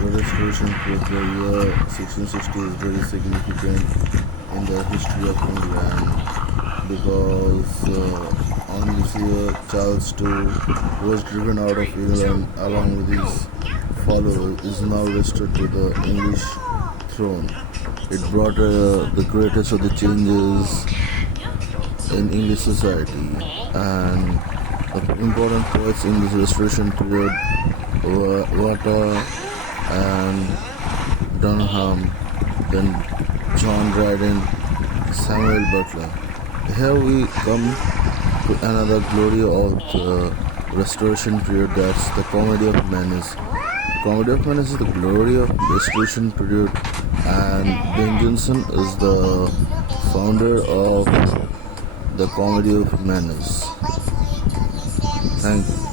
The restoration period, the year 1660, is very significant in the history of England because on this year Charles II was driven out of England along with his followers is now restored to the English throne. It brought the greatest of the changes in English society, and the important poets in this restoration period were Walter and Dunham, then John Dryden, Samuel Butler. Here we come to another glory of the Restoration period, that's the Comedy of Menace. The Comedy of Menace is the glory of Restoration period, and Ben Jonson is the founder of the Comedy of Menace. Thank you.